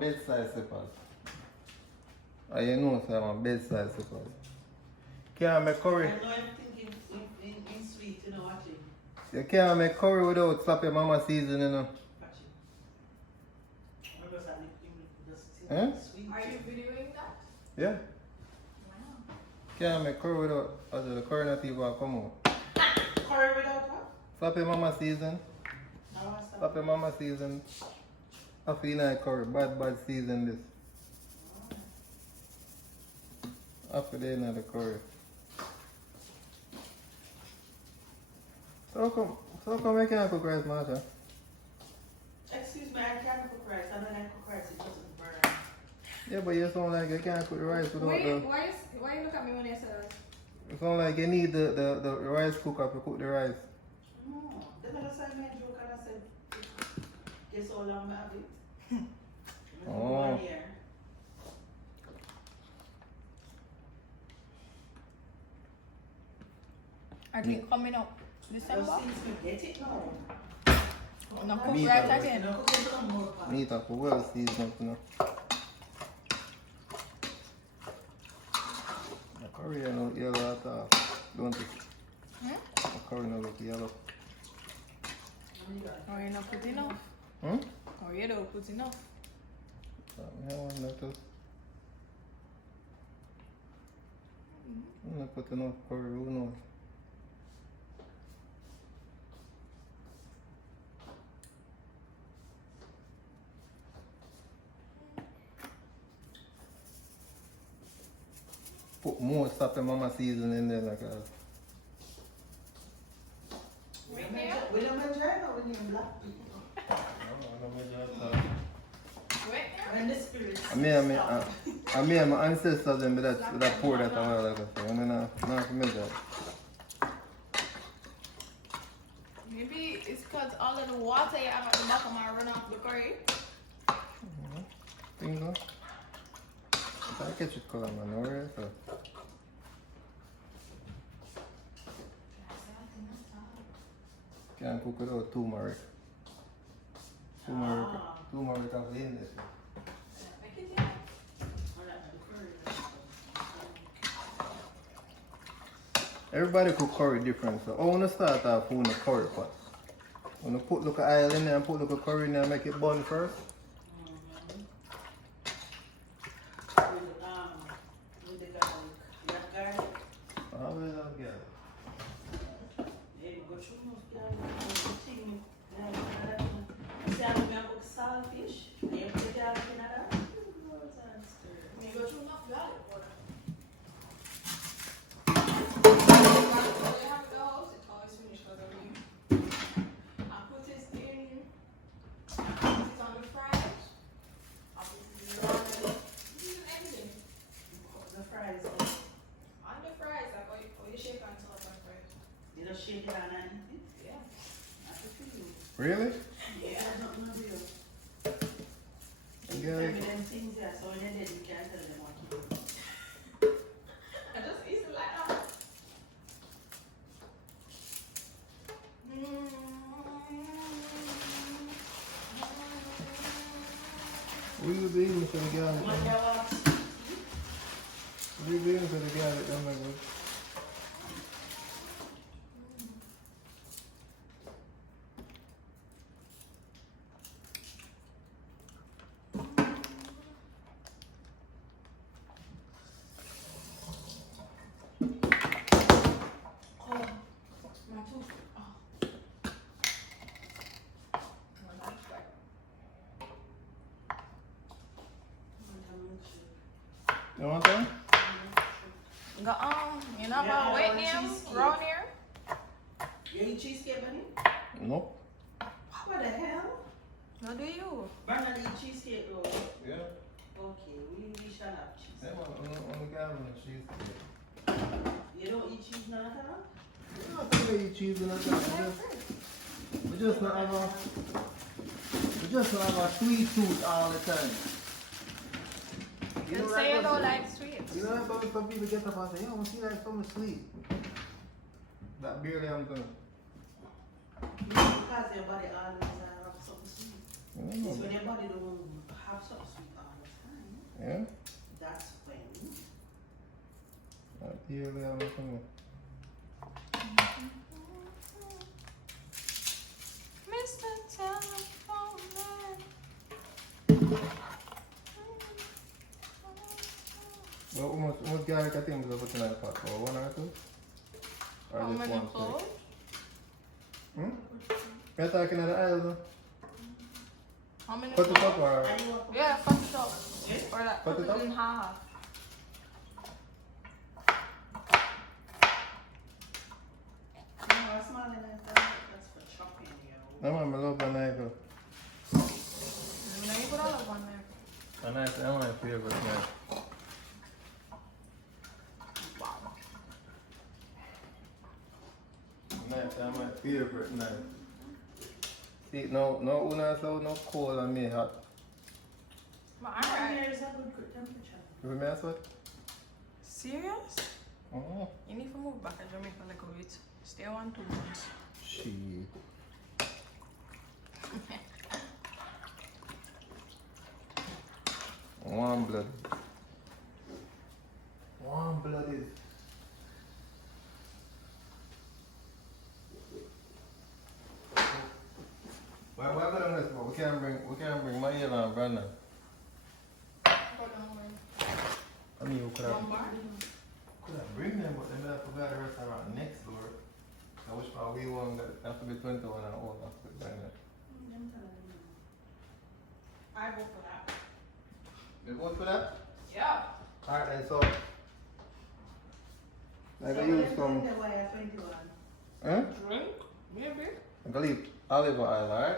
bedside slippers. You know, so I'm bedside slippers. Can't make curry. I know I'm thinking in sweet, you know, watching. You can't make curry without sloppy mama season, you know. Watching. Remember something just Huh? sweet. Are you videoing that? Yeah. Wow. Can't make curry without the curry not even come out. Curry without what? Sloppy mama season. I want some. Sloppy mama season. I feel like curry. Bad season this. After they know the curry. So come I can't cook rice, Marsha? Excuse me, I can't cook rice. I don't like cook rice, it doesn't burn. Yeah, but you sound like you can't cook the rice without Wait, the... why you look at me when you say that? You sound like you need the rice cooker to cook the rice. No, then I just made joke and I said, guess how long I have it? Oh. 1 year. Are you coming up December? Just since we get it now. No cook Meat rice and again. You know, cook it some more. Pa. Meat up well seasoned, you know. The curry you know yellow at all, don't it? The curry no look yellow. Oh, you not put enough? Hmm? Oh, you don't put enough? Yeah, not to. I'm not put enough curry, who knows? Put more sloppy mama season in there like that. William and Jane or William Black people? Wait. When the spirits I mean, my ancestors them with that pour that a while ago. So I'm not familiar. Maybe it's because all of the water you have at the bottom are run off the curry. Think so? I catch it color man, alright? So. Can't cook without turmeric. Turmeric of the industry. Everybody cook curry different, so I want to start off with a curry pot. When you put look oil in there and put look curry in there and make it burn first. With the garlic. You have garlic? I will have garlic. Yeah, you go through most garlic. See how we cook saltfish? And you put the garlic in that? You go through enough garlic for that. Shake it on and eat it? Yeah. That's a feeling. Really? Yeah, I don't know you. Yeah. Tell me them things there, so when you're dead, you can't tell them what to do. I just eat it like that. What you be eating for the garlic? Wonder what? What you be eating for the garlic? Oh my God. You want that? Go you know about wet name around here? You eat cheesecake, buddy? Nope. What the hell? What do you? Brandon eat cheesecake though. Yeah. Okay, we shall have cheese. Yeah, on the garlic cheese. You don't eat cheese none at all? I'm not gonna eat cheese in that time. We just not have a sweet tooth all the time. You say you don't like sweets. You know that some people get up and say, yo, I see like something sweet. That barely I'm doing. Because your body always have something sweet. I don't It's know. when your body don't have something sweet Yeah? That's when. Not yearly, I'm coming. Mr. Telephone Man. Well, how much garlic I think is put in that pot? Or 1 or 2? Or How just many 1 cloves? Hmm? You're talking at the aisle though? How many Cut it cloves? up or And you want Yeah, cut it up. Yeah? Or like Cut cut it up? it in half. No, it's not in it. That's for chopping, yo. no man, I love a knife. You know you put all of on there. A knife, that's my favorite knife. Wow. Knife, that's my favorite knife. See, no una so no cold and me hot. But One alright. year is a good temperature. You mess what? Serious? Oh, You need to move back to Jamaica like a bit. Stay 1, 2 months. shit. Warm blooded. Warm blooded. Why gonna miss? We can't bring my yellow and Brandon. I mean, we could have bring them, but then I forgot the restaurant next door. I wish we one that have to be 21 and old after Brandon. I go for that. You vote for that? Yeah. Alright, then so. I So can when use you some. put in the wire 21. Huh? Drink? Maybe. I can leave olive oil, alright?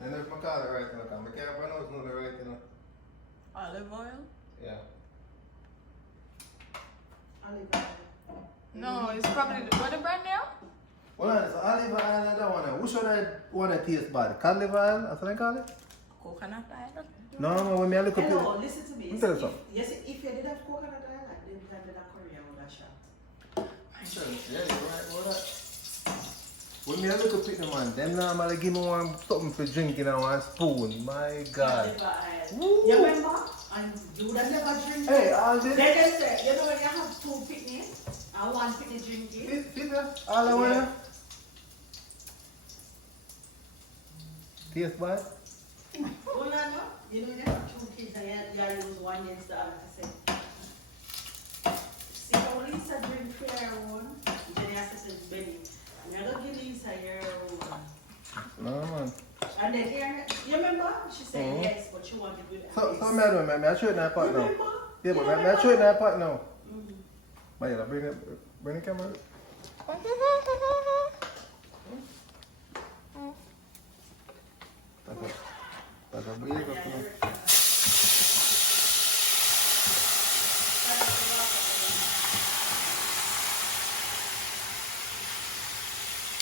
Then if I call it right, you know, I can't pronounce it right, you know. Olive oil? Yeah. Olive oil. No, it's probably what the brand now? Well, it's olive oil and that one. Which one I want to taste bad? Olive oil? That's what I call it? Coconut oil. No, when I look at Hello, it. listen to me. Let me tell you If, something. yes, if you did have coconut oil, like then you did have Korean with that shot. Yeah, you're right about that. When I look at it, man, them normally give me one something for drinking and one spoon. My God. Olive oil. Woo. You remember? And you would have never drink Hey, it. all this. They can say, you know when you have 2 picnics and 1 picnic drinking? Peter, all I want taste bad? Oh, no, no. You know, you have 2 kids and you use one against the other. I say, see how Lisa drink fair one? Jenny has to say, Benny, I'm not going to give Lisa your own. No, man. And then here, you remember? She said Mhm. yes, but she wanted with So, ice. so me I do, me I show it in that pot now. Remember? Yeah, but You me I remember? show it in that pot now. Mhm. But yeah, bring the camera. That's a big Yeah, up. you're-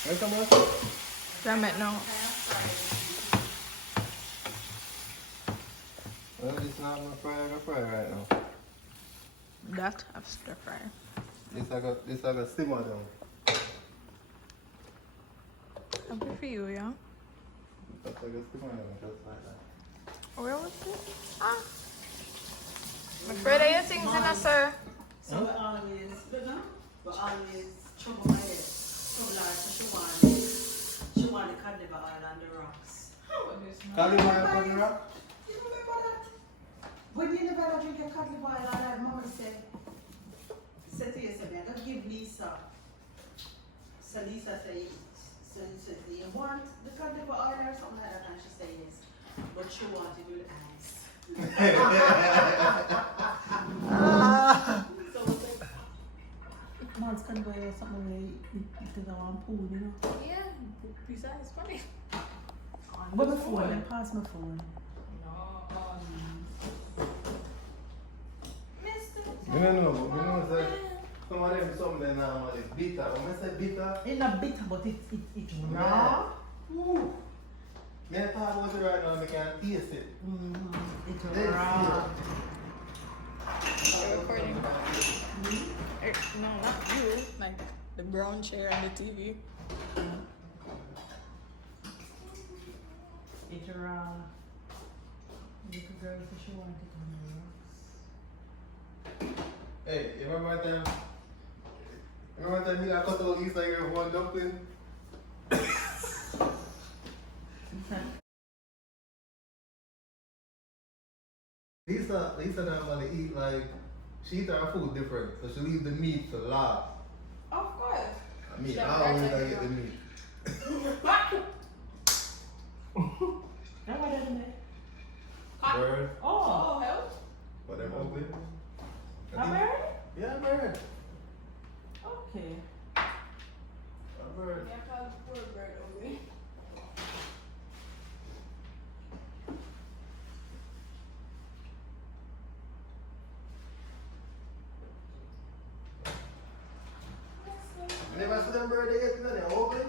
Where's some else? Damn it, no. Well, this not my fry right now. That have stir fry. This I got simmer down. Happy for you, yeah? That's I got simmer down, just like that. Where was it? Ah. I'm afraid of your things in a sir. So we always, you know, we always trouble my head. Trouble her, so she want the carnival and the rocks. Call you my for the rock? You remember that? When you never drink your carnival and that, Mama said to yourself, I'm going to give Lisa. So Lisa said, so do you want the carnival oil or something like that? And she said yes. But she wanted with ice. So it's like, Mom's gonna go or something where you go on pool, you know? Yeah, besides funny. But my phone, then pass my phone. You know, say, some of them something normally bitter. When I say bitter, It's not bitter, but it's Yeah. raw. Ooh. me I talk about it right now and I can taste it. It's This raw. You're recording. No, not you. Like the brown chair and the TV. It's raw. Little girl said she wanted it on the rocks. Hey, you remember that time? Remember that time you got cut out East like you have one dumpling? Lisa normally eat like, she eat her food different, so she leave the meat for last. Of course. I mean, She I have always that gotta get type the of- meat. Now what is it? Bird, Oh, Oh, help. but them ugly. a bird? Yeah, bird. Okay. A bird. Yeah, call poor bird ugly. You never see them bird they get in there, they're ugly.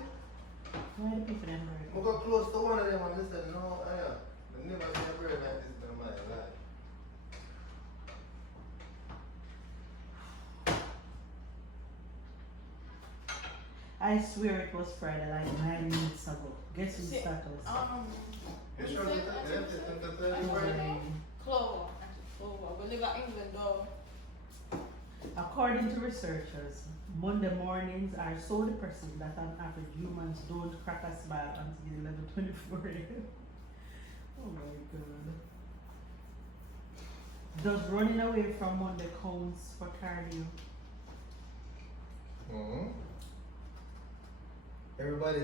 Why the people them bird? I got close to one of them and I said, no, I never seen a bird like this in my life. I swear it was Friday, like 9 minutes ago. Guess whose See, status? You Who sure said you that? you have to tell I you said bird? that. Clover. Clover. We live in England though. According to researchers, Monday mornings are so depressing that on average humans don't crack a smile until 11:24 a.m. Oh my god. Does running away from Monday counts for cardio? Mm-hmm. Everybody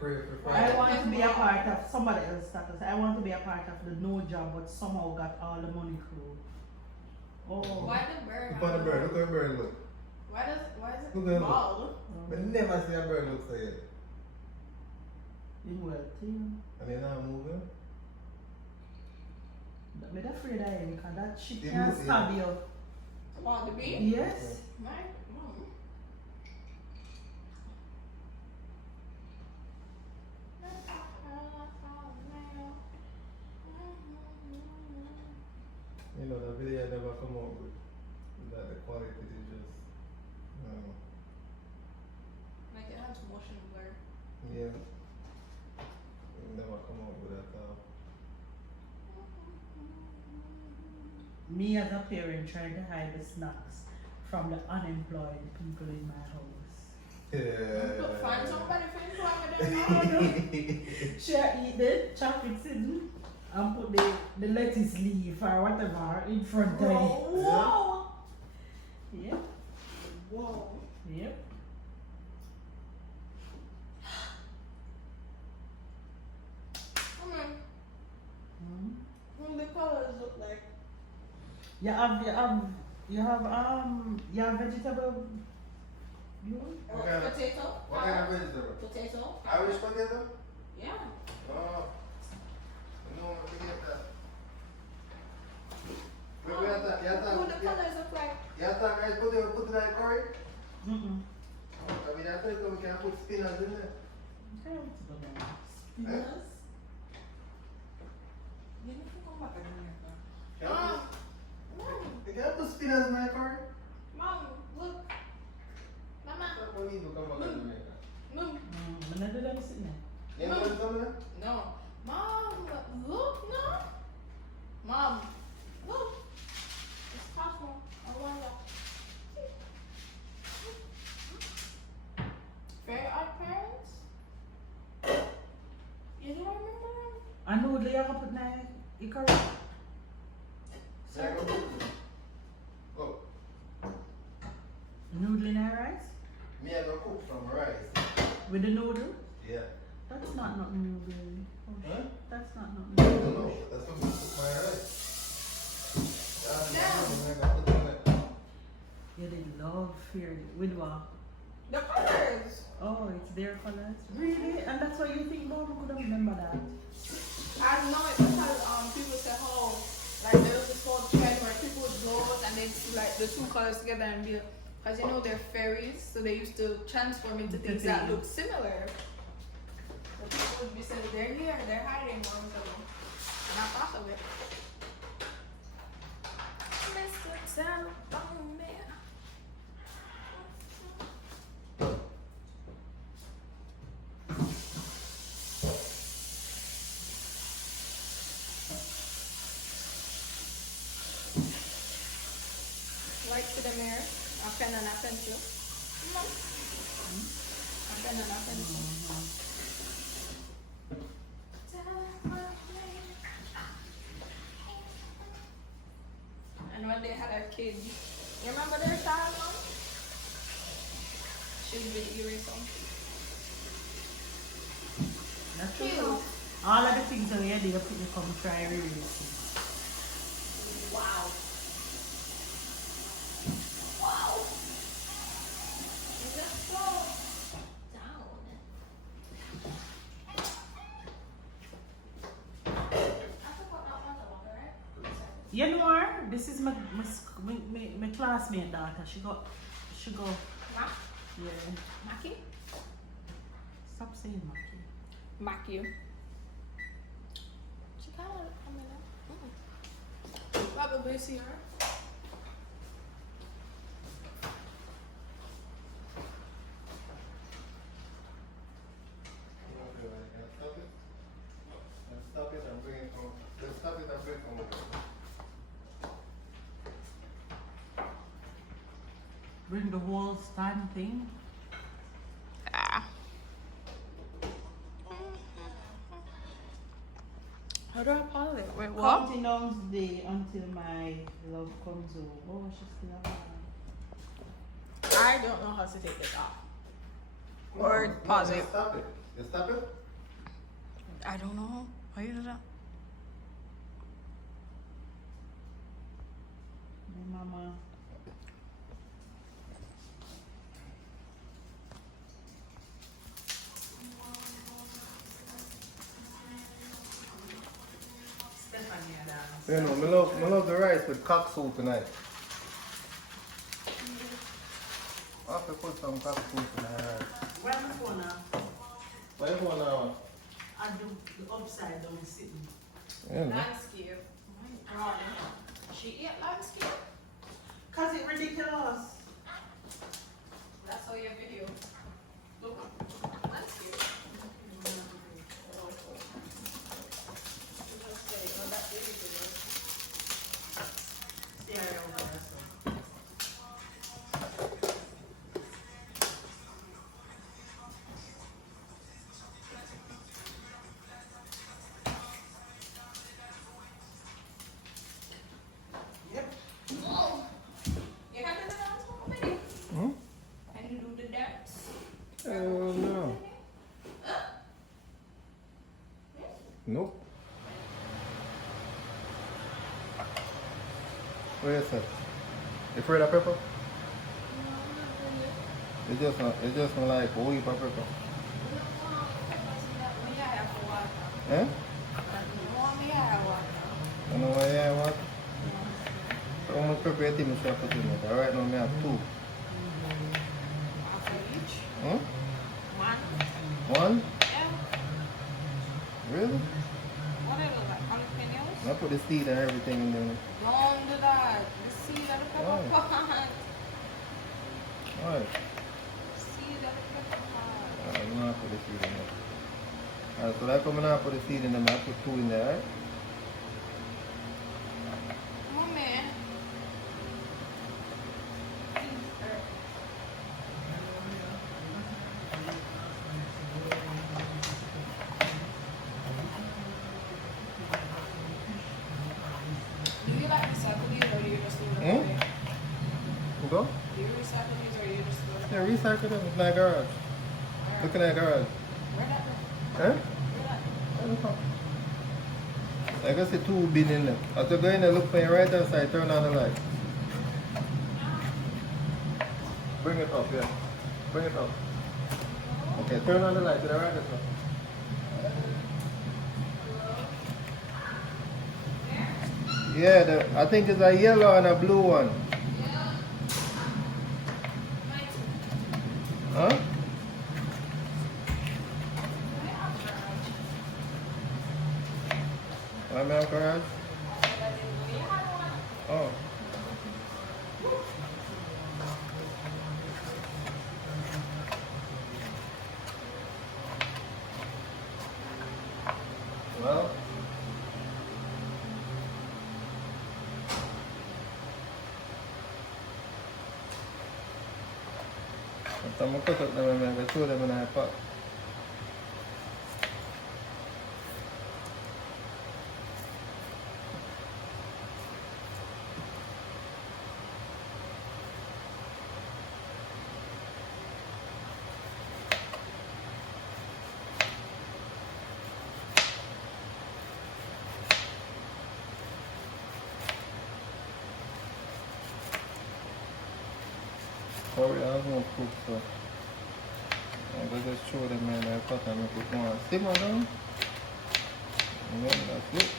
pray for I Friday. want to be a part of somebody else's status. I want to be a part of the no job but somehow got all the money crew. Oh. Why the bird? Look at the bird, look at the bird look. Why is it Look at him. bald? But never see a bird look so yet. In well, too. And they're not moving. I'm afraid I am because that shit They can move, stab yeah. you. Come on, the bee? Yes. My mom. You know, the video never come out with that the quality is just, Like it has motion blur. yeah. It never come out with that. Me as a parent trying to hide the snacks from the unemployed people in my house. Find somebody for employment. She eat the chocolates in and put the lettuce leaf or whatever in front of it. Whoa. Yep, Whoa. yep. Come on. Mm. What do the colors look like? You have vegetable. You? Okay. Potato? What kind of vegetable? Potato? Irish potato? Yeah. Oh. No, forget that. Look at that. What do the colors look like? You have to put it like curry? Mm-mm. I mean, I think we can put spinach in there. Okay, what's the name? Spinners? You need to come back again. Can I Mom. put, you can put spinach in my curry? Mom, look. Mama. What do you do? Come back and make that. Mom. I'm not doing anything. You know what's on there? No. Mom, look, no. Mom, look. It's possible. I wonder. Very odd parents? You don't remember them? I know they are put na curry. Yeah, go put it. Go. Noodle in our rice Me, I go cook some rice. with the noodle. Yeah. That's not nothing really. Oh, Huh? that's not I nothing. don't know. That's what I cook my rice. Yeah. I put it in there. Yeah, they love fear with what? The colors. Oh, it's their colors. Really? And that's why you think Mom could remember that? I know it because people say, oh, like there was this whole trend where people would go out and they'd see like the two colors together and be, because you know they're fairies, so they used to transform into things that look similar. So people would be saying, they're here, they're hiding one of them. Not part of it. Mr. Telephone Man. for them here. A pen and a pencil. No. A pen and a pencil. And when they had a kid, you remember their child, Mom? She's been erased. That's Cute. true. All of the things on here, they put come try erasing. Wow. Wow. Just go down. I forgot that one, right? You know her? This is my classmate daughter. She go. Mac? Yeah. Mackie? Stop saying Mackie. Mackie. She kind of coming up. Probably see her. Stop it and bring it from. Just stop it and bring it from over. Bring the whole stand thing. How do I pause it? Wait, Counting down the day until my love comes over. Oh, she's still alive. I don't know how to take it off. Or No, pause just it. Stop it. You stop it? I don't know. How you do that? My mama. Stephanie and You know, I love the rice with cock soup tonight. I have to put some cock soup in the rice. where my phone now? What you want now? I do the upside down sitting. Yeah, no. Landscape. She ate landscape. Cause it's ridiculous. That's all your video. Look. Landscape. Cereal or so. Yep. You have to do that already? Hmm? Can you do the dance? Oh no. Nope. What is that? You afraid of pepper? It's just not like a heap of pepper. Eh? I know why I want. So how much pepper you think I should put in it? Right now I have 2. Hmm? One? Really? I put the seed and everything in there. Don't do that. The seed of the pepper Why? pot. Why? Seed of the pepper pot. I'm not put the seed in there. Alright, so like I'm not put the seed in there, I put 2 in there, right? Mommy. Do you like recycle these or do you just throw them away? You go? Do you recycle these or you just throw them Yeah, away? recycle them. It's like garage. Look at that garage. Where that? Huh? Where that? I don't know. Like I said, 2 bin in there. As you go in there, look for your right hand side, turn on the light. Bring it up, yeah. Bring it up. Okay, turn on the light to the right hand side. Yeah, I think it's a yellow and a blue one. Huh? I'm in garage. Oh. Well. So I'm cut up them and I'm going to throw them in a pot. Hurry, I was going to cook, so I'm going to just throw them in a pot and make it more simmer down. And then that's it.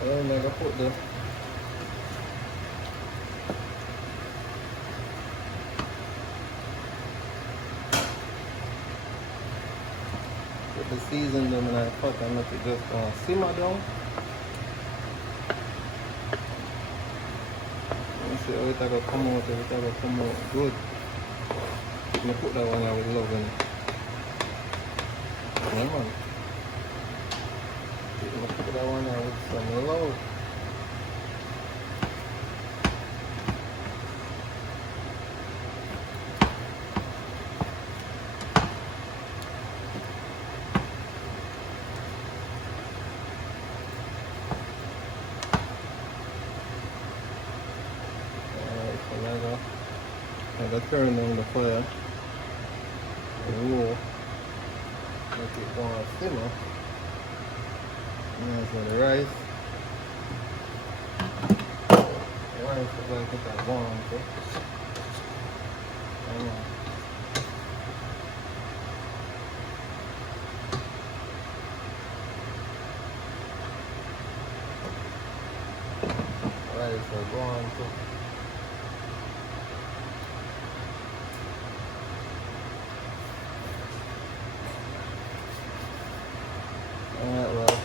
And then I put the season them in a pot and let it just simmer down. You see how it's going to come out, it's going to come out good. I put that one out with love in it. Yeah, man. I put that one out with some love. I'm going to turn down the fire. Roll. Make it go on simmer. And so the rice. The rice is going to get that warm. Okay? Rice is going to. Alright, well,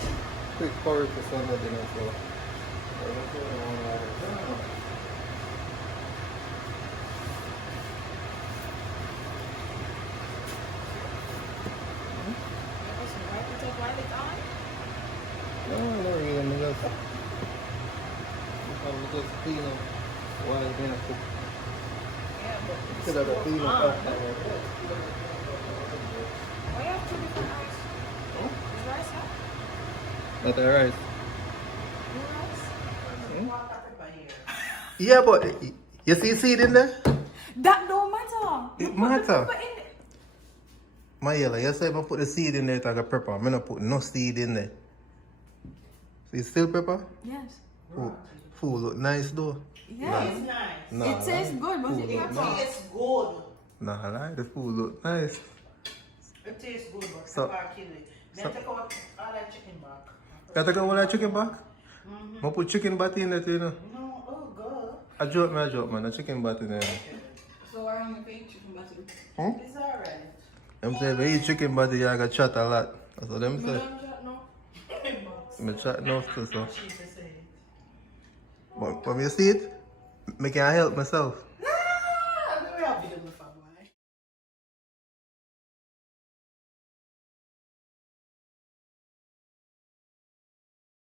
quick curry for Sunday dinner, so let's put it on right. No, not really, I'm just clean up while it's gonna cook. Yeah, but Instead of the clean up after. why you have two different rice? Is rice hot? Not the rice. No rice? Yeah, but you see seed in there? That don't matter. It matter. But in My yellow, you say if I put the seed in there, it's like a pepper. I'm not put no seed in there. So it's still pepper? yes. Food look nice though. Yeah. It's nice. Nah, It tastes good, but Food it look tastes nice. It's good. Nah, like the food look nice. It tastes good, but So- so, kill it. Then take out all that chicken back. You take all that chicken back? I put chicken batter in there, you know. No, oh God. I joke, man. The chicken batter in there. So why don't you pay chicken butter? It's alright. I'm saying if you eat chicken batter, you gotta chat a lot. That's what them say. No. I chat enough too, so. She just said it. But when you see it, I can help myself.